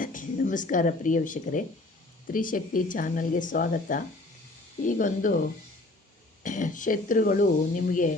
ನಮಸ್ಕಾರ ಪ್ರಿಯ ವೀಕ್ಷಕರೇ, ತ್ರಿಶಕ್ತಿ ಚಾನಲ್ಗೆ ಸ್ವಾಗತ. ಈಗೊಂದು ಶತ್ರುಗಳು ನಿಮಗೆ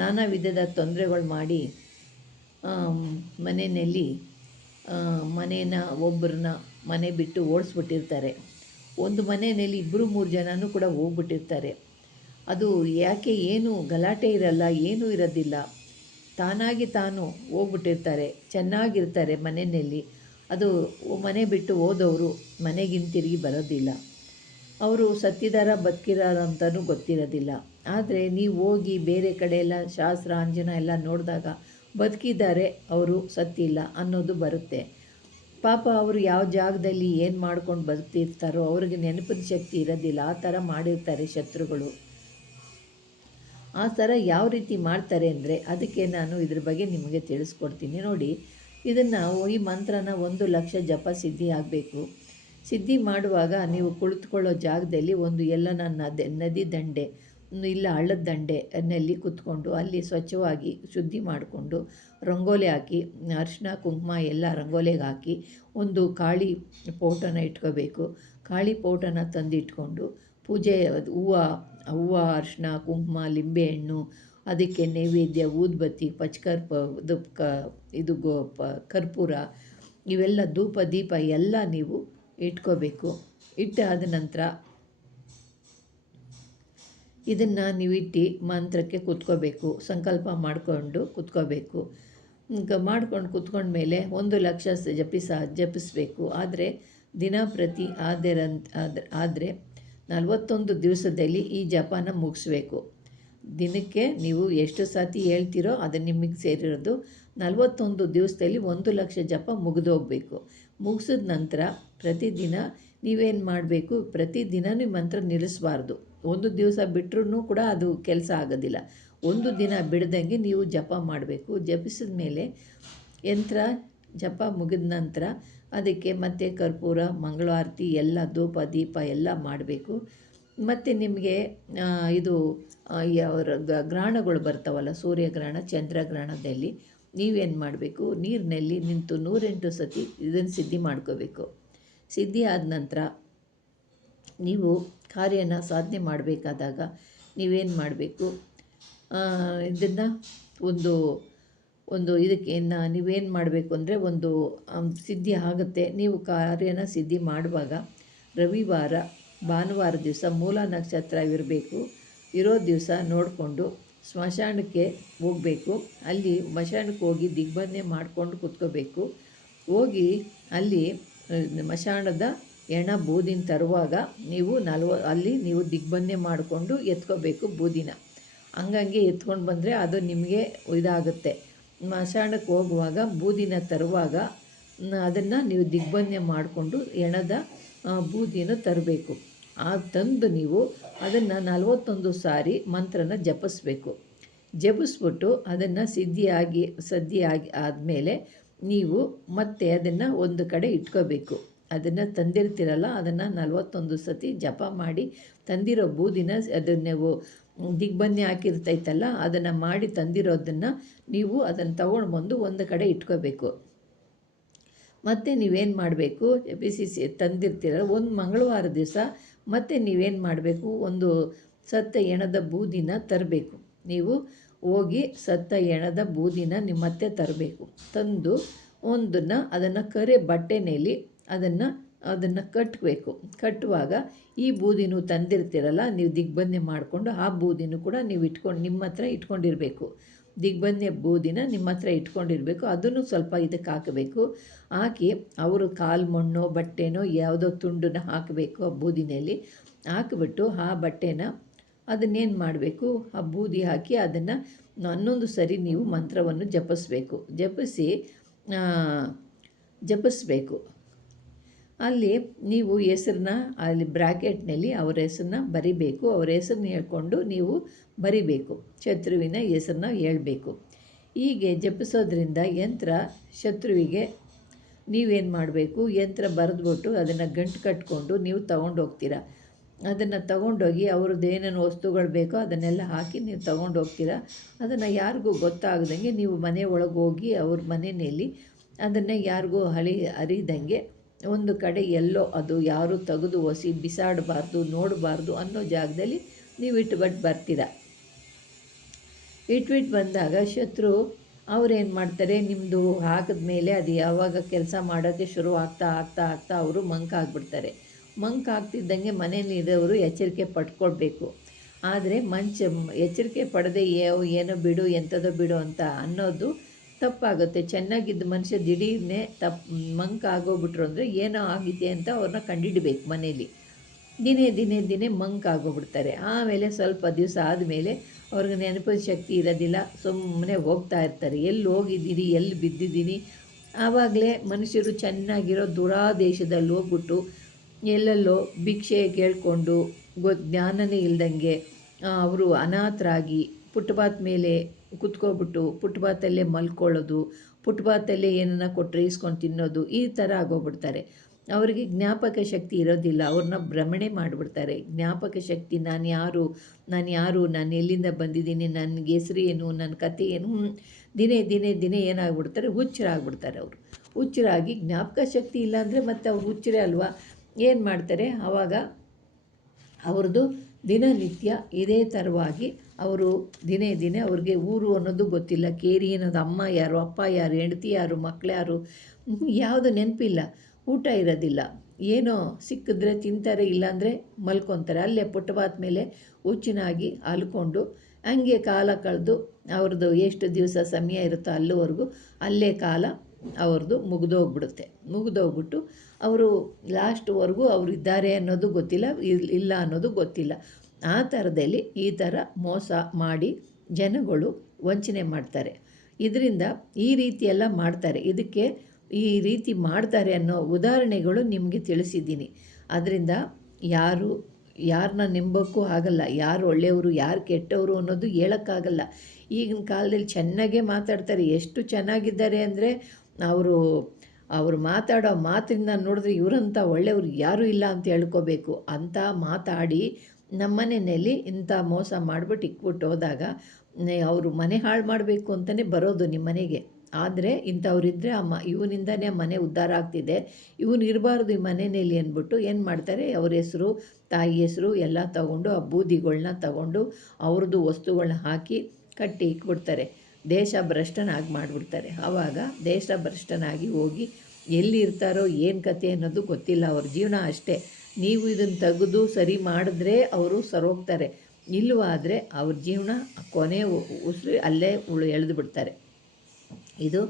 ನಾನಾ ವಿಧದ ತೊಂದರೆಗಳು ಮಾಡಿ ಮನೆಯಲ್ಲಿ ಮನೇನ ಒಬ್ಬರನ್ನ ಮನೆ ಬಿಟ್ಟು ಓಡಿಸ್ಬಿಟ್ಟಿರ್ತಾರೆ. ಒಂದು ಮನೆಯಲ್ಲಿ 2-3 ಜನನೂ ಕೂಡ ಹೋಗ್ಬಿಟ್ಟಿರ್ತಾರೆ. ಅದು ಯಾಕೆ ಏನು ಗಲಾಟೆ ಇರಲ್ಲ, ಏನೂ ಇರೋದಿಲ್ಲ, ತಾನಾಗಿ ತಾನು ಹೋಗ್ಬಿಟ್ಟಿರ್ತಾರೆ. ಚೆನ್ನಾಗಿರ್ತಾರೆ ಮನೆಯಲ್ಲಿ. ಅದು ಮನೆ ಬಿಟ್ಟು ಹೋದವರು ಮನೆಗೆ ಹಿಂತಿರುಗಿ ಬರೋದಿಲ್ಲ. ಅವರು ಸತ್ತಿದಾರ ಬದುಕಿದಾರ ಅಂತಲೂ ಗೊತ್ತಿರೋದಿಲ್ಲ. ಆದರೆ ನೀವು ಹೋಗಿ ಬೇರೆ ಕಡೆ ಎಲ್ಲ ಶಾಸ್ತ್ರ ಅಂಜನ ಎಲ್ಲ ನೋಡಿದಾಗ ಬದುಕಿದ್ದಾರೆ, ಅವರು ಸತ್ತಿಲ್ಲ ಅನ್ನೋದು ಬರುತ್ತೆ. ಪಾಪ ಅವರು ಯಾವ ಜಾಗದಲ್ಲಿ ಏನು ಮಾಡ್ಕೊಂಡು ಬದುಕ್ತಿರ್ತಾರೋ ಅವ್ರಿಗೆ ನೆನಪಿನ ಶಕ್ತಿ ಇರೋದಿಲ್ಲ. ಆ ಥರ ಮಾಡಿರ್ತಾರೆ ಶತ್ರುಗಳು. ಆ ಥರ ಯಾವ ರೀತಿ ಮಾಡ್ತಾರೆ ಅಂದರೆ ಅದಕ್ಕೆ ನಾನು ಇದ್ರ ಬಗ್ಗೆ ನಿಮಗೆ ತಿಳಿಸ್ಕೊಡ್ತೀನಿ. ನೋಡಿ, ಇದನ್ನು ಈ ಮಂತ್ರನ 1,00,000 ಜಪ ಸಿದ್ಧಿ ಆಗಬೇಕು. ಸಿದ್ಧಿ ಮಾಡುವಾಗ ನೀವು ಕುಳಿತುಕೊಳ್ಳೋ ಜಾಗದಲ್ಲಿ ಒಂದು ಎಲ್ಲನ ನದಿ ದಂಡೆ ಇಲ್ಲ ಹಳ್ಳದ ದಂಡೆನಲ್ಲಿ ಕೂತ್ಕೊಂಡು ಅಲ್ಲಿ ಸ್ವಚ್ಛವಾಗಿ ಶುದ್ಧಿ ಮಾಡಿಕೊಂಡು ರಂಗೋಲಿ ಹಾಕಿ ಅರಿಶಿನ ಕುಂಕುಮ ಎಲ್ಲ ರಂಗೋಲಿಗೆ ಹಾಕಿ ಒಂದು ಕಾಳಿ ಪೋಟನ ಇಟ್ಕೋಬೇಕು. ಕಾಳಿ ಪೋಟನ ತಂದಿಟ್ಕೊಂಡು ಪೂಜೆ ಹೂವು ಅರಿಶಿನ ಕುಂಕುಮ ಲಿಂಬೆಹಣ್ಣು, ಅದಕ್ಕೆ ನೈವೇದ್ಯ ಊದುಬತ್ತಿ ಕರ್ಪೂರ ಇವೆಲ್ಲ ಧೂಪ ದೀಪ ಎಲ್ಲ ನೀವು ಇಟ್ಕೋಬೇಕು. ಇಟ್ಟಾದ ನಂತರ ಇದನ್ನು ನೀವು ಇಟ್ಟು ಮಂತ್ರಕ್ಕೆ ಕೂತ್ಕೋಬೇಕು. ಸಂಕಲ್ಪ ಮಾಡಿಕೊಂಡು ಕೂತ್ಕೋಬೇಕು. ಮಾಡ್ಕೊಂಡು ಕೂತ್ಕೊಂಡ್ಮೇಲೆ 1,00,000 ಜಪಿಸಬೇಕು. ಆದರೆ ದಿನಪ್ರತಿ ಆದರೆ 41 ದಿವಸದಲ್ಲಿ ಈ ಜಪನ ಮುಗಿಸ್ಬೇಕು. ದಿನಕ್ಕೆ ನೀವು ಎಷ್ಟು ಸತಿ ಹೇಳ್ತೀರೋ ಅದು ನಿಮಗೆ ಸೇರಿರೋದು. 41 ದಿವಸದಲ್ಲಿ 1,00,000 ಜಪ ಮುಗಿದೋಗ್ಬೇಕು. ಮುಗಿಸಿದ ನಂತರ ಪ್ರತಿದಿನ ನೀವೇನು ಮಾಡಬೇಕು, ಪ್ರತಿದಿನವೂ ಮಂತ್ರ ನಿಲ್ಲಿಸಬಾರ್ದು. ಒಂದು ದಿವಸ ಬಿಟ್ಟರೂ ಕೂಡ ಅದು ಕೆಲಸ ಆಗೋದಿಲ್ಲ. ಒಂದು ದಿನ ಬಿಡ್ದಂಗೆ ನೀವು ಜಪ ಮಾಡಬೇಕು. ಜಪಿಸಿದ ಮೇಲೆ ಯಂತ್ರ ಜಪ ಮುಗಿದ ನಂತರ ಅದಕ್ಕೆ ಮತ್ತೆ ಕರ್ಪೂರ ಮಂಗಳಾರತಿ ಎಲ್ಲ ಧೂಪ ದೀಪ ಎಲ್ಲ ಮಾಡಬೇಕು. ಮತ್ತು ನಿಮಗೆ ಇದು ಗ್ರಹಣಗಳು ಬರ್ತಾವಲ್ಲ, ಸೂರ್ಯಗ್ರಹಣ ಚಂದ್ರಗ್ರಹಣದಲ್ಲಿ ನೀವೇನು ಮಾಡಬೇಕು, ನೀರಿನಲ್ಲಿ ನಿಂತು 108 ಸತಿ ಇದನ್ನು ಸಿದ್ಧಿ ಮಾಡ್ಕೋಬೇಕು. ಸಿದ್ಧಿ ಆದ ನಂತರ ನೀವು ಕಾರ್ಯನ ಸಾಧನೆ ಮಾಡಬೇಕಾದಾಗ ನೀವೇನು ಮಾಡಬೇಕು, ಇದನ್ನು ಒಂದು ಇದಕ್ಕೆ ನೀವೇನು ಮಾಡಬೇಕು ಅಂದರೆ ಒಂದು ಸಿದ್ಧಿ ಆಗುತ್ತೆ. ನೀವು ಕಾರ್ಯನ ಸಿದ್ಧಿ ಮಾಡುವಾಗ ರವಿವಾರ ಭಾನುವಾರ ದಿವಸ ಮೂಲ ನಕ್ಷತ್ರ ಇರೋ ದಿವಸ ನೋಡಿಕೊಂಡು ಸ್ಮಶಾನಕ್ಕೆ ಹೋಗಬೇಕು. ಅಲ್ಲಿ ಸ್ಮಶಾನಕ್ಕೆ ಹೋಗಿ ದಿಗ್ಬಂಧನೆ ಮಾಡಿಕೊಂಡು ಕೂತ್ಕೋಬೇಕು. ಹೋಗಿ ಅಲ್ಲಿ ಸ್ಮಶಾನದ ಎಣ ಬೂದಿನ ತರುವಾಗ ನೀವು ಅಲ್ಲಿ ನೀವು ದಿಗ್ಬಂಧನೆ ಮಾಡಿಕೊಂಡು ಎತ್ಕೋಬೇಕು ಬೂದಿನ. ಹಂಗಂಗೆ ಎತ್ಕೊಂಡು ಬಂದರೆ ಅದು ನಿಮಗೆ ಇದಾಗುತ್ತೆ. ಸ್ಮಶಾನಕ್ಕೆ ಹೋಗುವಾಗ ಬೂದಿನ ತರುವಾಗ ಅದನ್ನು ನೀವು ದಿಗ್ಬಂಧನೆ ಮಾಡಿಕೊಂಡು ಎಣದ ಬೂದಿನ ತರಬೇಕು. ತಂದು ನೀವು ಅದನ್ನು 41 ಸಾರಿ ಮಂತ್ರನ ಜಪಿಸ್ಬೇಕು. ಜಪಿಸ್ಬಿಟ್ಟು ಅದನ್ನು ಸಿದ್ಧಿ ಆದಮೇಲೆ ನೀವು ಮತ್ತೆ ಅದನ್ನು ಒಂದು ಕಡೆ ಇಟ್ಕೋಬೇಕು. ಅದನ್ನು ತಂದಿರ್ತೀರಲ್ಲ, ಅದನ್ನು 41 ಸತಿ ಜಪ ಮಾಡಿ ತಂದಿರೋ ಬೂದಿನ ಅದನ್ನು ನೀವು ದಿಗ್ಬಂಧನೆ ಹಾಕಿರ್ತೈತಲ್ಲ ಅದನ್ನು ಮಾಡಿ ತಂದಿರೋದನ್ನು ನೀವು ಅದನ್ನು ತೊಗೊಂಡು ಒಂದು ಕಡೆ ಇಟ್ಕೋಬೇಕು. ಮತ್ತು ನೀವೇನು ಮಾಡಬೇಕು, ಜಪಿಸಿ ತಂದಿರ್ತೀರ ಒಂದು ಮಂಗಳವಾರ ದಿವಸ ಮತ್ತು ನೀವೇನು ಮಾಡಬೇಕು, ಒಂದು ಸತ್ತ ಎಣದ ಬೂದಿನ ತರಬೇಕು. ನೀವು ಹೋಗಿ ಸತ್ತ ಎಣದ ಬೂದಿನ ನೀವು ಮತ್ತೆ ತರಬೇಕು. ತಂದು ಅದನ್ನು ಕರೆ ಬಟ್ಟೆಯಲ್ಲಿ ಅದನ್ನು ಕಟ್ಟಬೇಕು. ಕಟ್ಟುವಾಗ ಈ ಬೂದಿನೂ ತಂದಿರ್ತೀರಲ್ಲ, ನೀವು ದಿಗ್ಬಂಧನೆ ಮಾಡಿಕೊಂಡು ಆ ಬೂದಿನೂ ಕೂಡ ನೀವು ನಿಮ್ಮ ಹತ್ರ ಇಟ್ಕೊಂಡಿರಬೇಕು. ದಿಗ್ಬಂಧನೆ ಬೂದಿನ ನಿಮ್ಮ ಹತ್ರ ಇಟ್ಕೊಂಡಿರಬೇಕು. ಅದನ್ನು ಸ್ವಲ್ಪ ಇದಕ್ಕೆ ಹಾಕಬೇಕು. ಹಾಕಿ ಅವರು ಕಾಲು ಮಣ್ಣು ಬಟ್ಟೆನೋ ಯಾವುದೋ ತುಂಡನ್ನ ಹಾಕಬೇಕು. ಆ ಬೂದಿನಲ್ಲಿ ಹಾಕಿಬಿಟ್ಟು ಆ ಬಟ್ಟೆನ ಅದನ್ನೇನು ಮಾಡಬೇಕು, ಆ ಬೂದಿ ಹಾಕಿ ಅದನ್ನು 11 ಸರಿ ನೀವು ಮಂತ್ರವನ್ನು ಜಪಿಸ್ಬೇಕು. ಅಲ್ಲಿ ನೀವು ಹೆಸರನ್ನ ಅಲ್ಲಿ ಬ್ರ್ಯಾಕೆಟ್ನಲ್ಲಿ ಅವರ ಹೆಸರನ್ನ ಬರಿಬೇಕು. ಅವರ ಹೆಸರನ್ನ ಹೇಳ್ಕೊಂಡು ನೀವು ಬರಿಬೇಕು. ಶತ್ರುವಿನ ಹೆಸರನ್ನ ಹೇಳಬೇಕು. ಹೀಗೆ ಜಪಿಸೋದ್ರಿಂದ ಯಂತ್ರ ಶತ್ರುವಿಗೆ ನೀವೇನು ಮಾಡಬೇಕು, ಯಂತ್ರ ಬರೆದ್ಬಿಟ್ಟು ಅದನ್ನು ಗಂಟು ಕಟ್ಕೊಂಡು ನೀವು ತೊಗೊಂಡೋಗ್ತೀರ. ಅದನ್ನು ತೊಗೊಂಡೋಗಿ ಅವ್ರದ್ದು ಏನೇನು ವಸ್ತುಗಳು ಬೇಕೋ ಅದನ್ನೆಲ್ಲ ಹಾಕಿ ನೀವು ತೊಗೊಂಡೋಗ್ತೀರ. ಅದನ್ನು ಯಾರಿಗೂ ಗೊತ್ತಾಗ್ದಂಗೆ ನೀವು ಮನೆ ಒಳಗೆ ಹೋಗಿ ಅವ್ರ ಮನೆಯಲ್ಲಿ ಅದನ್ನು ಯಾರಿಗೂ ಅರಿದಂಗೆ ಒಂದು ಕಡೆ ಎಲ್ಲೋ ಅದು ಯಾರು ತೆಗೆದು ಒಸಿ ಬಿಸಾಡಬಾರ್ದು, ನೋಡಬಾರ್ದು ಅನ್ನೋ ಜಾಗದಲ್ಲಿ ನೀವು ಇಟ್ಬಿಟ್ಟು ಬರ್ತೀರ. ಇಟ್ಬಿಟ್ಟು ಬಂದಾಗ ಶತ್ರು ಅವ್ರೇನು ಮಾಡ್ತಾರೆ, ನಿಮ್ಮದು ಹಾಕಿದ ಮೇಲೆ ಅದು ಯಾವಾಗ ಕೆಲಸ ಮಾಡೋಕ್ಕೆ ಶುರು ಆಗ್ತಾ ಆಗ್ತಾ ಆಗ್ತಾ ಅವರು ಮಂಕಾಗ್ಬಿಡ್ತಾರೆ. ಮಂಕಾಗ್ತಿದ್ದಂಗೆ ಮನೇಲಿರೋರು ಎಚ್ಚರಿಕೆ ಪಡ್ಕೊಳ್ಬೇಕು. ಆದರೆ ಎಚ್ಚರಿಕೆ ಪಡದೆ ಏನೋ ಬಿಡು, ಎಂಥದೋ ಬಿಡು ಅಂತ ಅನ್ನೋದು ತಪ್ಪಾಗುತ್ತೆ. ಚೆನ್ನಾಗಿದ್ದ ಮನುಷ್ಯ ದಿಢೀರ್ನೇ ಮಂಕಾಗೋಗ್ಬಿಟ್ರು ಅಂದರೆ ಏನೋ ಆಗಿದೆ ಅಂತ ಅವ್ರನ್ನ ಕಂಡಿಡ್ಬೇಕು ಮನೇಲಿ. ದಿನೇ ಮಂಕಾಗೋಗ್ಬಿಡ್ತಾರೆ. ಆಮೇಲೆ ಸ್ವಲ್ಪ ದಿವಸ ಆದಮೇಲೆ ಅವ್ರಿಗೆ ನೆನಪಿನ ಶಕ್ತಿ ಇರೋದಿಲ್ಲ, ಸುಮ್ಮನೆ ಹೋಗ್ತಾ ಇರ್ತಾರೆ. ಎಲ್ಲಿ ಹೋಗಿದ್ದೀನಿ, ಎಲ್ಲಿ ಬಿದ್ದಿದ್ದೀನಿ. ಆವಾಗಲೇ ಮನುಷ್ಯರು ಚೆನ್ನಾಗಿರೋ ದುರಾದೇಶದಲ್ಲಿ ಹೋಗ್ಬಿಟ್ಟು ಎಲ್ಲೆಲ್ಲೋ ಭಿಕ್ಷೆ ಕೇಳಿಕೊಂಡು ಜ್ಞಾನನೇ ಇಲ್ದಂಗೆ ಅವರು ಅನಾಥರಾಗಿ ಫುಟ್ಪಾತ್ ಮೇಲೆ ಕುತ್ಕೊಬಿಟ್ಟು ಫುಟ್ಪಾತಲ್ಲೇ ಮಲ್ಕೊಳ್ಳೋದು, ಫುಟ್ಪಾತಲ್ಲೇ ಏನನ್ನ ಕೊಟ್ಟರೆ ಇಸ್ಕೊಂಡು ತಿನ್ನೋದು, ಈ ಥರ ಆಗೋಗ್ಬಿಡ್ತಾರೆ. ಅವರಿಗೆ ಜ್ಞಾಪಕ ಶಕ್ತಿ ಇರೋದಿಲ್ಲ. ಅವ್ರನ್ನ ಭ್ರಮಣೆ ಮಾಡಿಬಿಡ್ತಾರೆ. ಜ್ಞಾಪಕ ಶಕ್ತಿ, ನಾನು ಯಾರು, ನಾನು ಎಲ್ಲಿಂದ ಬಂದಿದ್ದೀನಿ, ನನಗೆ ಹೆಸರು ಏನು, ನನ್ನ ಕತೆ ಏನು, ದಿನೇ ಏನಾಗ್ಬಿಡ್ತಾರೆ, ಹುಚ್ಚರಾಗ್ಬಿಡ್ತಾರೆ. ಅವರು ಹುಚ್ಚರಾಗಿ ಜ್ಞಾಪಕ ಶಕ್ತಿ ಇಲ್ಲಾಂದರೆ ಮತ್ತು ಅವ್ರು ಹುಚ್ಚರೇ ಅಲ್ವಾ. ಏನು ಮಾಡ್ತಾರೆ ಆವಾಗ, ಅವ್ರದ್ದು ದಿನನಿತ್ಯ ಇದೇ ಥರವಾಗಿ ಅವರು ದಿನೇ ಅವ್ರಿಗೆ ಊರು ಅನ್ನೋದು ಗೊತ್ತಿಲ್ಲ, ಕೇರಿ ಅನ್ನೋದು, ಅಮ್ಮ ಯಾರು, ಅಪ್ಪ ಯಾರು, ಹೆಂಡತಿ ಯಾರು, ಮಕ್ಕಳು ಯಾರು, ಯಾವುದು ನೆನಪಿಲ್ಲ. ಊಟ ಇರೋದಿಲ್ಲ, ಏನೋ ಸಿಕ್ಕಿದ್ರೆ ತಿಂತಾರೆ, ಇಲ್ಲಾಂದರೆ ಮಲ್ಕೊತಾರೆ. ಅಲ್ಲೇ ಫುಟ್ಪಾತ್ ಮೇಲೆ ಹುಚ್ಚಿನಾಗಿ ಅಲ್ಕೊಂಡು ಹಂಗೆ ಕಾಲ ಕಳೆದು ಅವ್ರದ್ದು ಎಷ್ಟು ದಿವಸ ಸಮಯ ಇರುತ್ತೋ ಅಲ್ಲಿವರೆಗೂ ಅಲ್ಲೇ ಕಾಲ ಅವ್ರದ್ದು ಮುಗಿದೋಗ್ಬಿಟ್ಟು ಅವರು ಲಾಸ್ಟ್ವರೆಗೂ ಅವರು ಇದ್ದಾರೆ ಅನ್ನೋದು ಗೊತ್ತಿಲ್ಲ, ಇಲ್ಲ ಅನ್ನೋದು ಗೊತ್ತಿಲ್ಲ. ಆ ಥರದಲ್ಲಿ ಈ ಥರ ಮೋಸ ಮಾಡಿ ಜನಗಳು ವಂಚನೆ ಮಾಡ್ತಾರೆ. ಇದರಿಂದ ಈ ರೀತಿಯೆಲ್ಲ ಮಾಡ್ತಾರೆ. ಇದಕ್ಕೆ ಈ ರೀತಿ ಮಾಡ್ತಾರೆ ಅನ್ನೋ ಉದಾಹರಣೆಗಳು ನಿಮಗೆ ತಿಳಿಸಿದ್ದೀನಿ. ಅದರಿಂದ ಯಾರನ್ನ ನಂಬೋಕ್ಕೂ ಆಗಲ್ಲ. ಯಾರು ಒಳ್ಳೆಯವರು, ಯಾರು ಕೆಟ್ಟವರು ಅನ್ನೋದು ಹೇಳೋಕ್ಕಾಗಲ್ಲ. ಈಗಿನ ಕಾಲದಲ್ಲಿ ಚೆನ್ನಾಗೇ ಮಾತಾಡ್ತಾರೆ. ಎಷ್ಟು ಚೆನ್ನಾಗಿದ್ದಾರೆ ಅಂದರೆ ಅವರು ಮಾತಾಡೋ ಮಾತಿಂದ ನೋಡಿದ್ರೆ ಇವರಂಥ ಒಳ್ಳೆಯವ್ರು ಯಾರೂ ಇಲ್ಲ ಅಂತ ಹೇಳ್ಕೋಬೇಕು. ಅಂತ ಮಾತಾಡಿ ನಮ್ಮನೆಯಲ್ಲಿ ಇಂಥ ಮೋಸ ಮಾಡಿಬಿಟ್ಟು ಇಕ್ಬಿಟ್ಟು ಹೋದಾಗ ಅವರು ಮನೆ ಹಾಳು ಮಾಡಬೇಕು ಅಂತಲೇ ಬರೋದು ನಿಮ್ಮ ಮನೆಗೆ. ಆದರೆ ಇಂಥವ್ರಿದ್ದರೆ ಇವನಿಂದನೇ ಮನೆ ಉದ್ಧಾರ ಆಗ್ತಿದೆ, ಇವನು ಇರಬಾರ್ದು ಈ ಮನೆಯಲ್ಲಿ ಅಂದ್ಬಿಟ್ಟು ಏನು ಮಾಡ್ತಾರೆ, ಅವ್ರ ಹೆಸರು, ತಾಯಿ ಹೆಸರು ಎಲ್ಲ ತಗೊಂಡು ಆ ಬೂದಿಗಳನ್ನ ತಗೊಂಡು ಅವ್ರದ್ದು ವಸ್ತುಗಳನ್ನ ಹಾಕಿ ಕಟ್ಟಿ ಇಕ್ಬಿಡ್ತಾರೆ. ದೇಶ ಭ್ರಷ್ಟನಾಗಿ ಮಾಡಿಬಿಡ್ತಾರೆ. ಆವಾಗ ದೇಶ ಭ್ರಷ್ಟನಾಗಿ ಹೋಗಿ ಎಲ್ಲಿ ಇರ್ತಾರೋ ಏನು ಕತೆ ಅನ್ನೋದು ಗೊತ್ತಿಲ್ಲ. ಅವ್ರ ಜೀವನ ಅಷ್ಟೇ. ನೀವು ಇದನ್ನು ತೆಗೆದು ಸರಿ ಮಾಡಿದ್ರೆ ಅವರು ಸರೋಗ್ತಾರೆ, ಇಲ್ಲವಾದರೆ ಅವ್ರ ಜೀವನ ಕೊನೆ ಉಸಿರು ಅಲ್ಲೇ ಎಳೆದು ಬಿಡ್ತಾರೆ. ಇದು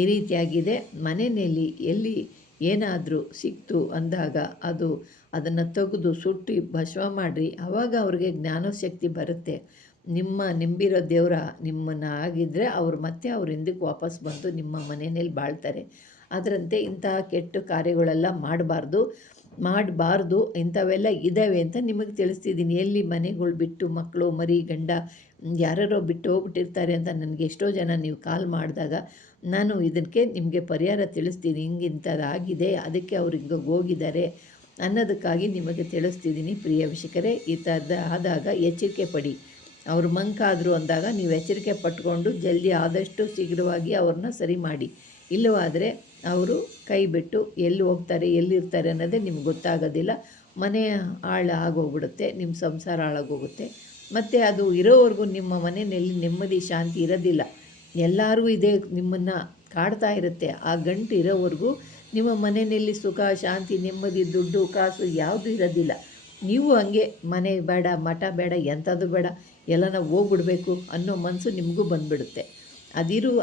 ಈ ರೀತಿಯಾಗಿದೆ. ಮನೆಯಲ್ಲಿ ಎಲ್ಲಿ ಏನಾದರೂ ಸಿಕ್ತು ಅಂದಾಗ ಅದನ್ನು ತೆಗೆದು ಸುಟ್ಟು ಭಸ್ಮ ಮಾಡಿರಿ. ಆವಾಗ ಅವ್ರಿಗೆ ಜ್ಞಾನಶಕ್ತಿ ಬರುತ್ತೆ. ನಂಬಿರೋ ದೇವರ ನಿಮ್ಮನ್ನು ಆಗಿದ್ದರೆ ಅವ್ರು ಮತ್ತೆ ಅವ್ರ ಹಿಂದಕ್ಕೆ ವಾಪಸ್ ಬಂದು ನಿಮ್ಮ ಮನೆಯಲ್ಲಿ ಬಾಳ್ತಾರೆ. ಅದರಂತೆ ಇಂತಹ ಕೆಟ್ಟ ಕಾರ್ಯಗಳೆಲ್ಲ ಮಾಡಬಾರ್ದು. ಇಂಥವೆಲ್ಲ ಇದ್ದಾವೆ ಅಂತ ನಿಮಗೆ ತಿಳಿಸ್ತಿದ್ದೀನಿ. ಎಲ್ಲಿ ಮನೆಗಳು ಬಿಟ್ಟು ಮಕ್ಕಳು, ಮರಿ, ಗಂಡ ಯಾರ್ಯಾರೋ ಬಿಟ್ಟು ಹೋಗ್ಬಿಟ್ಟಿರ್ತಾರೆ ಅಂತ ನನಗೆ ಎಷ್ಟೋ ಜನ ನೀವು ಕಾಲ್ ಮಾಡಿದಾಗ ನಾನು ಇದಕ್ಕೆ ನಿಮಗೆ ಪರಿಹಾರ ತಿಳಿಸ್ತೀನಿ. ಇಂಥದ್ದಾಗಿದೆ, ಅದಕ್ಕೆ ಅವ್ರು ಹಿಂಗೆ ಹೋಗಿದ್ದಾರೆ ಅನ್ನೋದಕ್ಕಾಗಿ ನಿಮಗೆ ತಿಳಿಸ್ತಿದ್ದೀನಿ. ಪ್ರಿಯ ವೀಕ್ಷಕರೇ, ಈ ಥರದ ಆದಾಗ ಎಚ್ಚರಿಕೆ ಪಡಿ. ಅವರು ಮಂಕಾದರು ಅಂದಾಗ ನೀವು ಎಚ್ಚರಿಕೆ ಪಟ್ಕೊಂಡು ಜಲ್ದಿ ಆದಷ್ಟು ಶೀಘ್ರವಾಗಿ ಅವ್ರನ್ನ ಸರಿ ಮಾಡಿ. ಇಲ್ಲವಾದರೆ ಅವರು ಕೈ ಬಿಟ್ಟು ಎಲ್ಲಿ ಹೋಗ್ತಾರೆ, ಎಲ್ಲಿರ್ತಾರೆ ಅನ್ನೋದೇ ನಿಮ್ಗೆ ಗೊತ್ತಾಗೋದಿಲ್ಲ. ಮನೆ ಆಗೋಗ್ಬಿಡುತ್ತೆ, ನಿಮ್ಮ ಸಂಸಾರ ಹಾಳಾಗೋಗುತ್ತೆ. ಮತ್ತು ಅದು ಇರೋವರೆಗೂ ನಿಮ್ಮ ಮನೆಯಲ್ಲಿ ನೆಮ್ಮದಿ ಶಾಂತಿ ಇರೋದಿಲ್ಲ. ಎಲ್ಲರಿಗೂ ಇದೇ ನಿಮ್ಮನ್ನು ಕಾಡ್ತಾ ಇರುತ್ತೆ. ಆ ಗಂಟು ಇರೋವರೆಗೂ ನಿಮ್ಮ ಮನೆಯಲ್ಲಿ ಸುಖ, ಶಾಂತಿ, ನೆಮ್ಮದಿ, ದುಡ್ಡು, ಕಾಸು ಯಾವುದೂ ಇರೋದಿಲ್ಲ. ನೀವು ಹಂಗೆ ಮನೆ ಬೇಡ, ಮಠ ಬೇಡ, ಎಂಥದ್ದು ಬೇಡ, ಎಲ್ಲನ ಹೋಗ್ಬಿಡ್ಬೇಕು ಅನ್ನೋ ಮನಸ್ಸು ನಿಮಗೂ ಬಂದುಬಿಡುತ್ತೆ.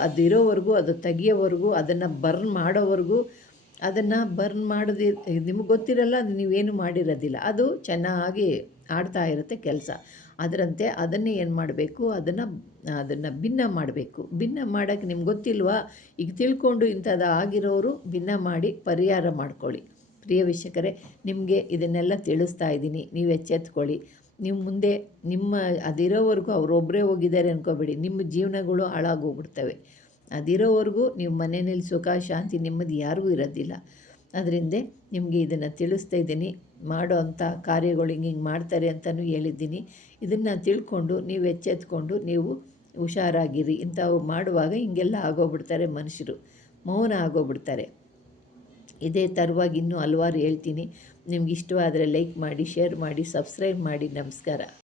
ಅದಿರೋವರೆಗೂ, ಅದು ತೆಗಿಯೋವರೆಗೂ, ಅದನ್ನು ಬರ್ನ್ ಮಾಡೋವರೆಗೂ, ಅದನ್ನು ಬರ್ನ್ ಮಾಡೋದು ನಿಮಗೆ ಗೊತ್ತಿರಲ್ಲ, ಅದು ನೀವೇನು ಮಾಡಿರೋದಿಲ್ಲ. ಅದು ಚೆನ್ನಾಗಿ ಆಡ್ತಾ ಇರುತ್ತೆ ಕೆಲಸ. ಅದರಂತೆ ಅದನ್ನೇ ಏನು ಮಾಡಬೇಕು, ಅದನ್ನು ಭಿನ್ನ ಮಾಡಬೇಕು. ಭಿನ್ನ ಮಾಡೋಕ್ಕೆ ನಿಮ್ಗೆ ಗೊತ್ತಿಲ್ವಾ? ಈಗ ತಿಳ್ಕೊಂಡು ಇಂಥದ್ದು ಆಗಿರೋರು ಭಿನ್ನ ಮಾಡಿ ಪರಿಹಾರ ಮಾಡ್ಕೊಳ್ಳಿ. ಪ್ರಿಯ ವೀಕ್ಷಕರೇ, ನಿಮಗೆ ಇದನ್ನೆಲ್ಲ ತಿಳಿಸ್ತಾ ಇದ್ದೀನಿ. ನೀವು ಎಚ್ಚೆತ್ಕೊಳ್ಳಿ. ನೀವು ಮುಂದೆ ಅದಿರೋವರೆಗೂ ಅವರೊಬ್ಬರೇ ಹೋಗಿದ್ದಾರೆ ಅಂದ್ಕೋಬೇಡಿ. ನಿಮ್ಮ ಜೀವನಗಳು ಹಾಳಾಗೋಗ್ಬಿಡ್ತವೆ. ಅದಿರೋವರೆಗೂ ನೀವು ಮನೆಯಲ್ಲಿ ಸುಖ, ಶಾಂತಿ, ನೆಮ್ಮದಿ ಯಾರಿಗೂ ಇರೋದಿಲ್ಲ. ಅದರಿಂದ ನಿಮಗೆ ಇದನ್ನು ತಿಳಿಸ್ತಾ ಇದ್ದೀನಿ. ಮಾಡೋ ಅಂಥ ಕಾರ್ಯಗಳು ಹಿಂಗೆ ಮಾಡ್ತಾರೆ ಅಂತಲೂ ಹೇಳಿದ್ದೀನಿ. ಇದನ್ನು ತಿಳ್ಕೊಂಡು ನೀವು ಎಚ್ಚೆತ್ಕೊಂಡು ನೀವು ಹುಷಾರಾಗಿರಿ. ಇಂಥವು ಮಾಡುವಾಗ ಹಿಂಗೆಲ್ಲ ಆಗೋಗ್ಬಿಡ್ತಾರೆ ಮನುಷ್ಯರು. ಮೌನ ಆಗೋಗ್ಬಿಡ್ತಾರೆ. ಇದೇ ಥರವಾಗಿ ಇನ್ನೂ ಹಲವಾರು ಹೇಳ್ತೀನಿ. ನಿಮ್ಗೆ ಇಷ್ಟವಾದರೆ ಲೈಕ್ ಮಾಡಿ, ಶೇರ್ ಮಾಡಿ, ಸಬ್ಸ್ಕ್ರೈಬ್ ಮಾಡಿ. ನಮಸ್ಕಾರ.